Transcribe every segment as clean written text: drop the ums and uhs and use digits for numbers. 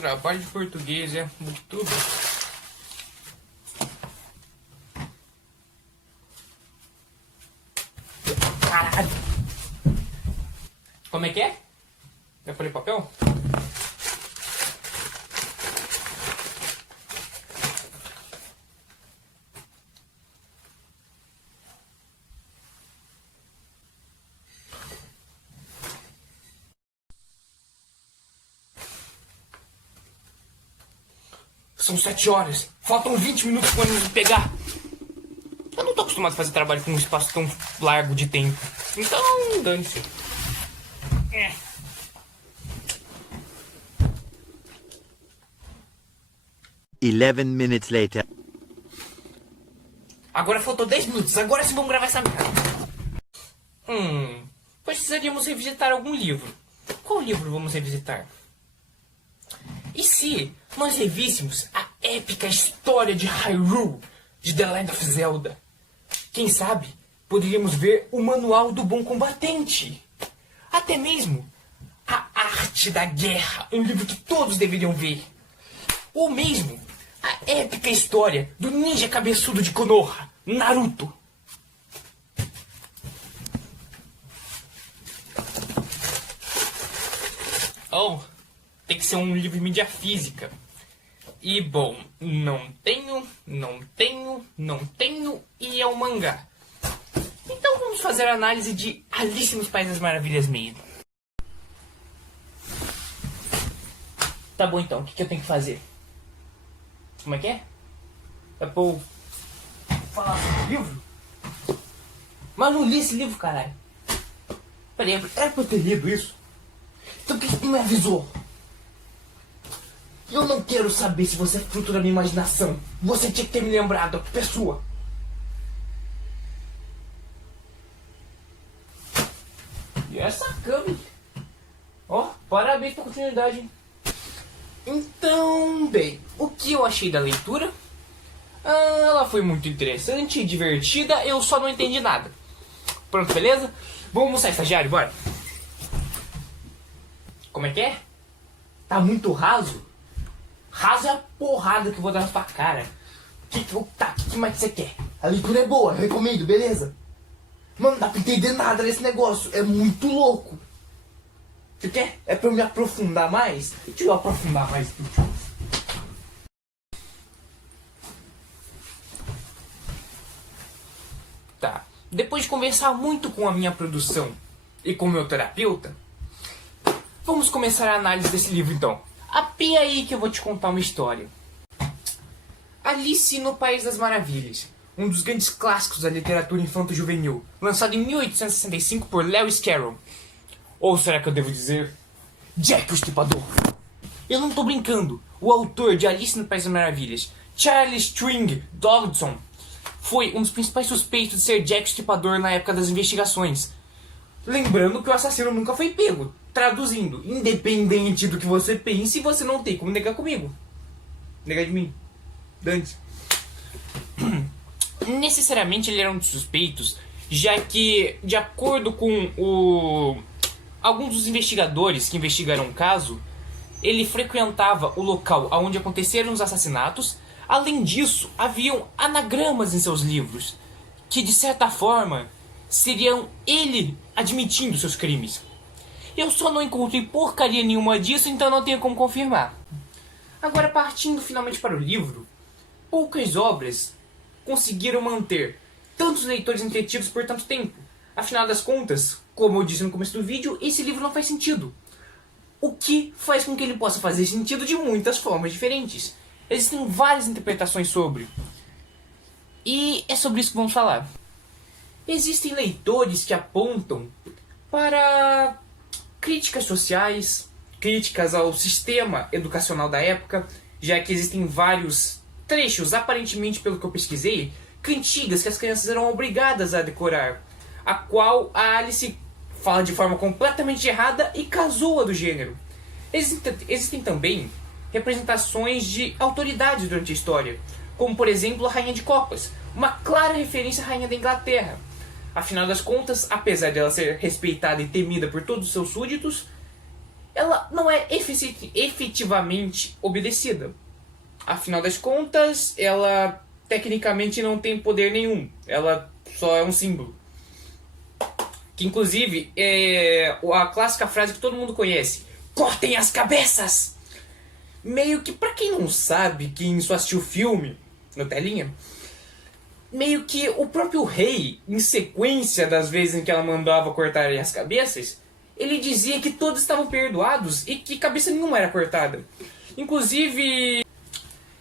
Trabalho de português, é tudo. Caralho! Como é que é? Eu falei papel? São 7 horas. Faltam 20 minutos para ônibus pegar. Eu não tô acostumado a fazer trabalho com um espaço tão largo de tempo. Então, dane-se. 11 minutes later. Agora faltou 10 minutos. Agora sim vamos gravar essa merda. Precisaríamos revisitar algum livro. Qual livro vamos revisitar? E se nós revíssemos a épica história de Hyrule, de The Legend of Zelda? Quem sabe poderíamos ver o Manual do Bom Combatente. Até mesmo A Arte da Guerra, um livro que todos deveriam ver. Ou mesmo a épica história do ninja cabeçudo de Konoha, Naruto. Oh, tem que ser um livro de mídia física. E bom, não tenho e é um mangá. Então vamos fazer a análise de Alice nos País das Maravilhas meio. Tá bom então, o que eu tenho que fazer? Como é que é? É pra eu falar sobre o livro? Mas não li esse livro, caralho. Peraí, era pra eu ter lido isso? Então por que você não me avisou? Eu não quero saber se você é fruto da minha imaginação. Você tinha que ter me lembrado, a pessoa. E essa cama? Ó, parabéns pela continuidade, hein? Então, bem, o que eu achei da leitura? Ela foi muito interessante e divertida, eu só não entendi nada. Pronto, beleza? Vamos almoçar, estagiário, bora. Como é que é? Tá muito raso? Raso é a porrada que eu vou dar na sua cara. Que mais que você quer? A leitura é boa, eu recomendo, beleza? Mano, não dá pra entender nada nesse negócio, é muito louco. Você quer? É pra eu me aprofundar mais? Deixa eu aprofundar mais. Tá. Depois de conversar muito com a minha produção e com o meu terapeuta, vamos começar a análise desse livro então. Apia aí que eu vou te contar uma história. Alice no País das Maravilhas, um dos grandes clássicos da literatura infanto-juvenil, lançado em 1865 por Lewis Carroll. Ou será que eu devo dizer Jack o Estripador? Eu não tô brincando. O autor de Alice no País das Maravilhas, Charles String Dodson, foi um dos principais suspeitos de ser Jack o Estripador na época das investigações. Lembrando que o assassino nunca foi pego. Traduzindo, independente do que você pense, você não tem como negar comigo. Negar de mim. Dante. Necessariamente ele era um dos suspeitos, já que, de acordo com alguns dos investigadores que investigaram o caso, ele frequentava o local onde aconteceram os assassinatos. Além disso, haviam anagramas em seus livros, que de certa forma seriam ele admitindo seus crimes. Eu só não encontrei porcaria nenhuma disso, então não tenho como confirmar. Agora, partindo finalmente para o livro, poucas obras conseguiram manter tantos leitores entretidos por tanto tempo. Afinal das contas, como eu disse no começo do vídeo, esse livro não faz sentido. O que faz com que ele possa fazer sentido de muitas formas diferentes. Existem várias interpretações sobre. E é sobre isso que vamos falar. Existem leitores que apontam para críticas sociais, críticas ao sistema educacional da época, já que existem vários trechos, aparentemente pelo que eu pesquisei, cantigas que as crianças eram obrigadas a decorar, a qual a Alice fala de forma completamente errada e casual do gênero. Existem também representações de autoridades durante a história, como por exemplo a Rainha de Copas, uma clara referência à Rainha da Inglaterra. Afinal das contas, apesar de ela ser respeitada e temida por todos os seus súditos, ela não é efetivamente obedecida. Afinal das contas, ela tecnicamente não tem poder nenhum. Ela só é um símbolo. Que inclusive é a clássica frase que todo mundo conhece: cortem as cabeças! Meio que, pra quem não sabe, quem só assistiu o filme no telinha, meio que o próprio rei, em sequência das vezes em que ela mandava cortarem as cabeças, ele dizia que todos estavam perdoados e que cabeça nenhuma era cortada. Inclusive...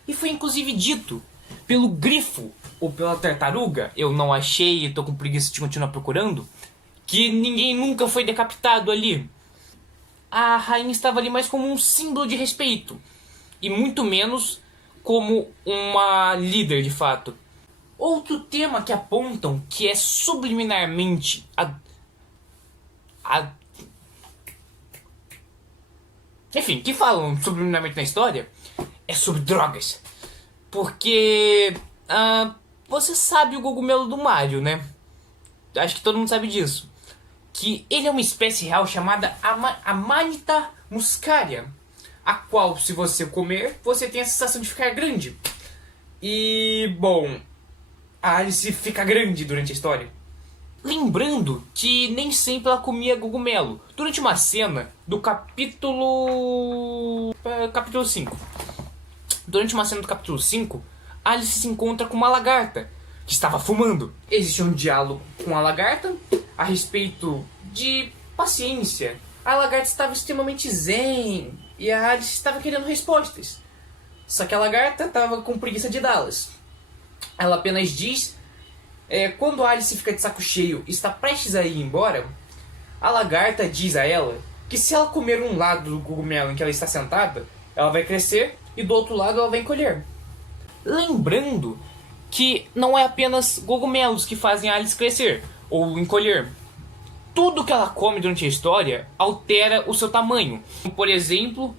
E foi inclusive dito pelo grifo ou pela tartaruga, eu não achei e tô com preguiça de continuar procurando, que ninguém nunca foi decapitado ali. A rainha estava ali mais como um símbolo de respeito, e muito menos como uma líder de fato. Outro tema que apontam que é subliminarmente enfim, que falam subliminarmente na história é sobre drogas. Porque você sabe o cogumelo do Mario, né? Acho que todo mundo sabe disso. Que ele é uma espécie real chamada Amanita muscaria, a qual, se você comer, você tem a sensação de ficar grande. E, bom, a Alice fica grande durante a história. Lembrando que nem sempre ela comia cogumelo. Durante uma cena do capítulo 5. Durante uma cena do capítulo 5, Alice se encontra com uma lagarta que estava fumando. Existe um diálogo com a lagarta a respeito de paciência. A lagarta estava extremamente zen e a Alice estava querendo respostas. Só que a lagarta estava com preguiça de dá-las. Ela apenas diz... quando a Alice fica de saco cheio e está prestes a ir embora, a lagarta diz a ela que se ela comer um lado do cogumelo em que ela está sentada, ela vai crescer e do outro lado ela vai encolher. Lembrando que não é apenas cogumelos que fazem a Alice crescer ou encolher. Tudo que ela come durante a história altera o seu tamanho. Por exemplo,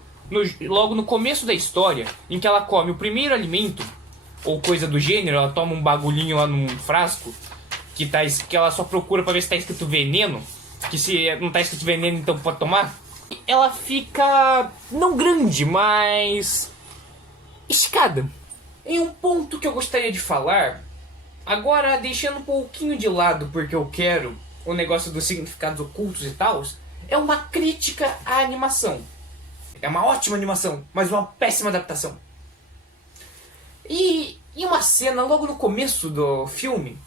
logo no começo da história, em que ela come o primeiro alimento, ou coisa do gênero, ela toma um bagulhinho lá num frasco que ela só procura pra ver se tá escrito veneno, que se não tá escrito veneno então pode tomar. Ela fica não grande, mas esticada. Em um ponto que eu gostaria de falar, agora deixando um pouquinho de lado porque eu quero o negócio dos significados ocultos e tal, é uma crítica à animação. É uma ótima animação, mas uma péssima adaptação. E em uma cena, logo no começo do filme,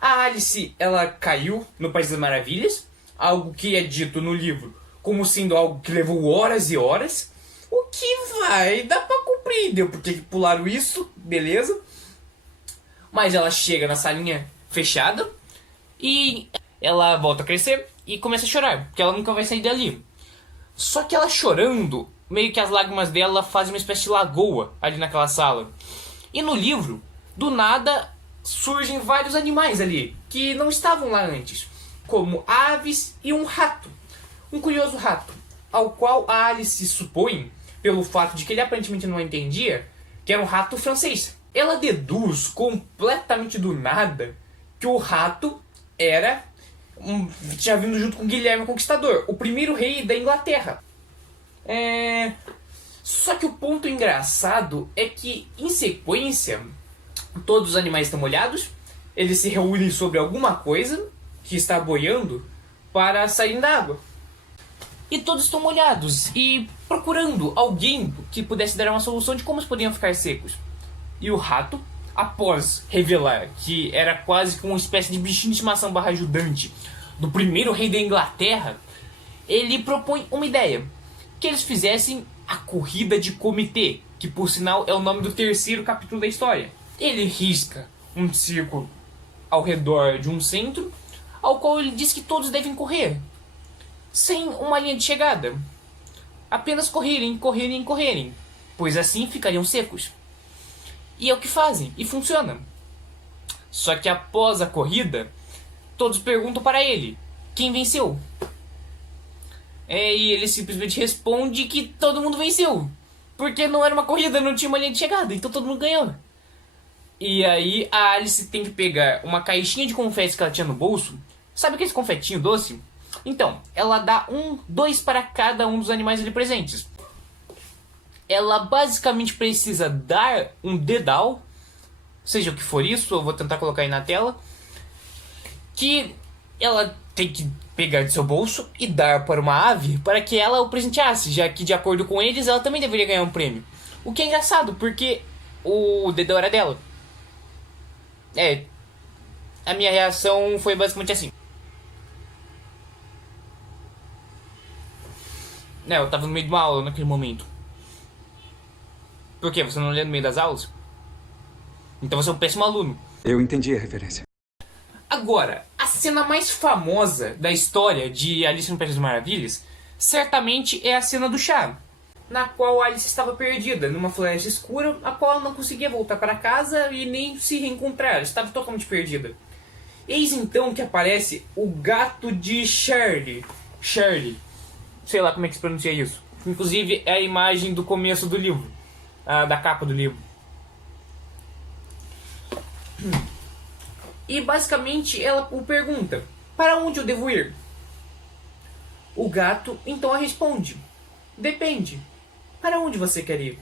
a Alice, ela caiu no País das Maravilhas, algo que é dito no livro como sendo algo que levou horas e horas, o que vai dar pra compreender porque pularam isso, beleza. Mas ela chega na salinha fechada e ela volta a crescer e começa a chorar, porque ela nunca vai sair dali. Só que ela chorando, meio que as lágrimas dela fazem uma espécie de lagoa ali naquela sala. E no livro, do nada, surgem vários animais ali, que não estavam lá antes, como aves e um rato. Um curioso rato, ao qual a Alice supõe, pelo fato de que ele aparentemente não entendia, que era um rato francês. Ela deduz completamente do nada que o rato tinha vindo junto com Guilherme o Conquistador, o primeiro rei da Inglaterra. Só que o ponto engraçado é que, em sequência, todos os animais estão molhados, eles se reúnem sobre alguma coisa que está boiando para saírem da água. E todos estão molhados e procurando alguém que pudesse dar uma solução de como eles poderiam ficar secos. E o rato, após revelar que era quase como uma espécie de bichinho de estimação barra ajudante do primeiro rei da Inglaterra, ele propõe uma ideia, que eles fizessem a corrida de comitê, que por sinal é o nome do terceiro capítulo da história. Ele risca um círculo ao redor de um centro, ao qual ele diz que todos devem correr, sem uma linha de chegada. Apenas correrem, correrem, correrem, pois assim ficariam secos. E é o que fazem, e funciona. Só que após a corrida, todos perguntam para ele quem venceu. E ele simplesmente responde que todo mundo venceu, porque não era uma corrida, não tinha uma linha de chegada, então todo mundo ganhou. E aí a Alice tem que pegar uma caixinha de confetes que ela tinha no bolso. Sabe aqueles confetinho doce? Então, ela dá 2 para cada um dos animais ali presentes. Ela basicamente precisa dar um dedal, seja o que for isso, eu vou tentar colocar aí na tela, que ela tem que pegar de seu bolso e dar para uma ave para que ela o presenteasse, já que de acordo com eles ela também deveria ganhar um prêmio. O que é engraçado, porque o dedal era dela. A minha reação foi basicamente assim. Eu tava no meio de uma aula naquele momento. Por quê? Você não lê no meio das aulas? Então você é um péssimo aluno. Eu entendi a referência. Agora, a cena mais famosa da história de Alice no País das Maravilhas certamente é a cena do chá, na qual Alice estava perdida numa floresta escura, a qual ela não conseguia voltar para casa e nem se reencontrar, ela estava totalmente perdida. Eis então que aparece o gato de Shirley. Sei lá como é que se pronuncia isso. Inclusive é a imagem do começo do livro, da capa do livro. E basicamente ela o pergunta: para onde eu devo ir? O gato então a responde: depende. Para onde você quer ir?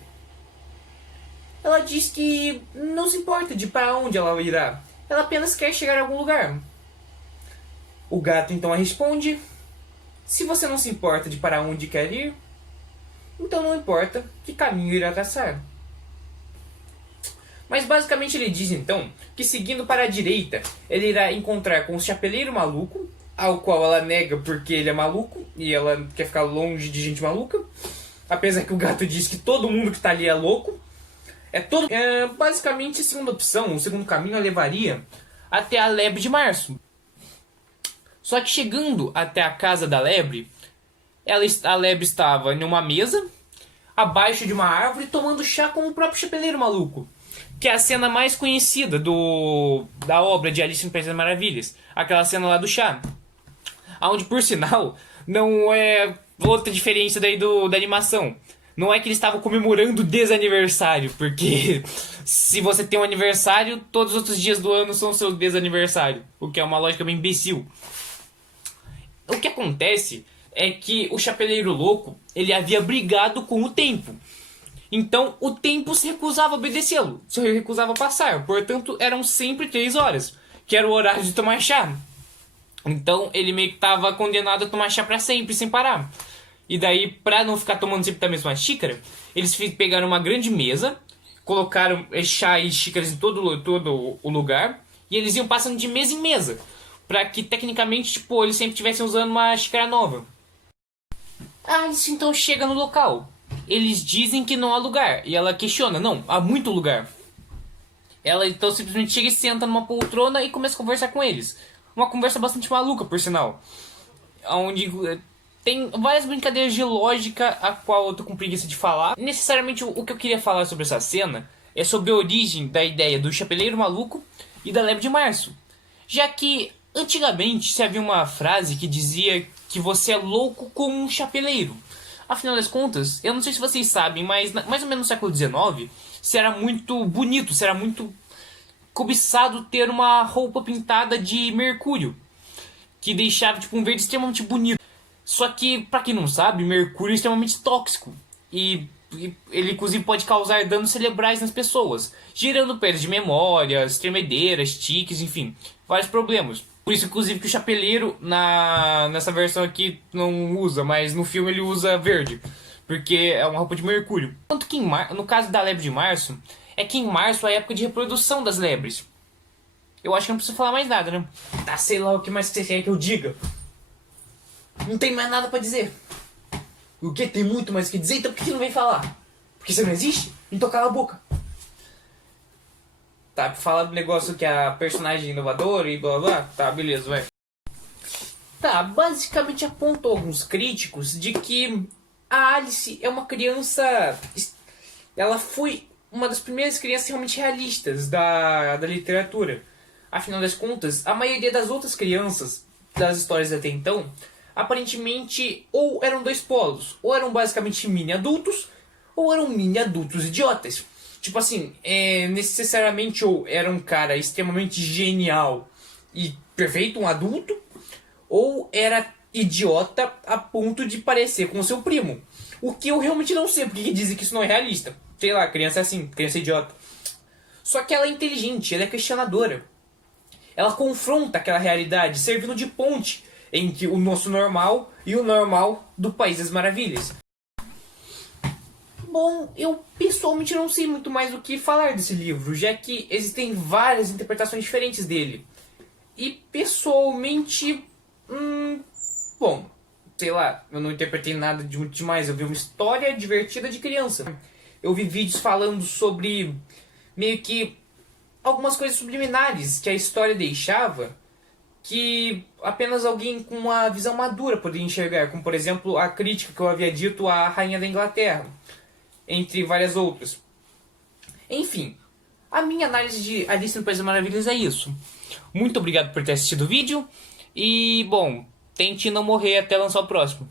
Ela diz que não se importa de para onde ela irá. Ela apenas quer chegar a algum lugar. O gato então a responde: se você não se importa de para onde quer ir, então não importa que caminho irá traçar. Mas basicamente ele diz então que seguindo para a direita ele irá encontrar com o chapeleiro maluco, ao qual ela nega porque ele é maluco e ela quer ficar longe de gente maluca, apesar que o gato diz que todo mundo que está ali é louco. Basicamente a segunda opção, o segundo caminho a levaria até a Lebre de Março. Só que chegando até a casa da Lebre, a Lebre estava em uma mesa, abaixo de uma árvore, tomando chá com o próprio chapeleiro maluco. Que é a cena mais conhecida da obra de Alice no País das Maravilhas. Aquela cena lá do chá. Onde, por sinal, não é outra diferença daí da animação. Não é que eles estavam comemorando o desaniversário, porque se você tem um aniversário, todos os outros dias do ano são seu desaniversário. O que é uma lógica bem imbecil. O que acontece é que o Chapeleiro Louco, ele havia brigado com o tempo. Então o tempo se recusava a obedecê-lo, se recusava a passar. Portanto, eram sempre 3 horas, que era o horário de tomar chá. Então ele meio que estava condenado a tomar chá para sempre, sem parar. E daí, para não ficar tomando sempre da mesma xícara, eles pegaram uma grande mesa, colocaram chá e xícaras em todo o lugar, e eles iam passando de mesa em mesa, para que tecnicamente eles sempre estivessem usando uma xícara nova. Alice então chega no local. Eles dizem que não há lugar. E ela questiona: não, há muito lugar. Ela então simplesmente chega e senta numa poltrona e começa a conversar com eles. Uma conversa bastante maluca, por sinal. Onde tem várias brincadeiras de lógica, a qual eu tô com preguiça de falar. Necessariamente o que eu queria falar sobre essa cena é sobre a origem da ideia do Chapeleiro Maluco e da Lebre de Março. Já que antigamente se havia uma frase que dizia que você é louco como um chapeleiro. Afinal das contas, eu não sei se vocês sabem, mas mais ou menos no século XIX, se era muito bonito, se era muito cobiçado ter uma roupa pintada de mercúrio, que deixava um verde extremamente bonito. Só que, pra quem não sabe, mercúrio é extremamente tóxico, e ele inclusive pode causar danos cerebrais nas pessoas, gerando perda de memórias, tremedeiras, tiques, enfim, vários problemas. Por isso, inclusive, que o chapeleiro, nessa versão aqui, não usa, mas no filme ele usa verde, porque é uma roupa de mercúrio. Tanto que, no caso da Lebre de Março, é que em março é a época de reprodução das lebres. Eu acho que não preciso falar mais nada, né? Tá, sei lá o que mais você quer que eu diga. Não tem mais nada pra dizer. O que? Tem muito mais o que dizer, então por que não vem falar? Porque você não existe? Então cala a boca. Tá, pra falar do negócio que a personagem inovadora e blá blá, tá, beleza, vai. Tá, basicamente apontou alguns críticos de que a Alice é uma criança... Ela foi uma das primeiras crianças realmente realistas da literatura. Afinal das contas, a maioria das outras crianças das histórias até então, aparentemente, ou eram 2 polos, ou eram basicamente mini-adultos, ou eram mini-adultos idiotas. Tipo assim, necessariamente ou era um cara extremamente genial e perfeito, um adulto, ou era idiota a ponto de parecer com o seu primo. O que eu realmente não sei, porque dizem que isso não é realista. Sei lá, criança é assim, criança é idiota. Só que ela é inteligente, ela é questionadora. Ela confronta aquela realidade, servindo de ponte entre o nosso normal e o normal do País das Maravilhas. Bom, eu pessoalmente não sei muito mais o que falar desse livro, já que existem várias interpretações diferentes dele. E pessoalmente, bom, sei lá, eu não interpretei nada de muito demais. Eu vi uma história divertida de criança. Eu vi vídeos falando sobre meio que algumas coisas subliminares que a história deixava, que apenas alguém com uma visão madura poderia enxergar, como por exemplo a crítica que eu havia dito à Rainha da Inglaterra, entre várias outras. Enfim, a minha análise de Alice no País das Maravilhas é isso. Muito obrigado por ter assistido o vídeo e, bom, tente não morrer até lançar o próximo.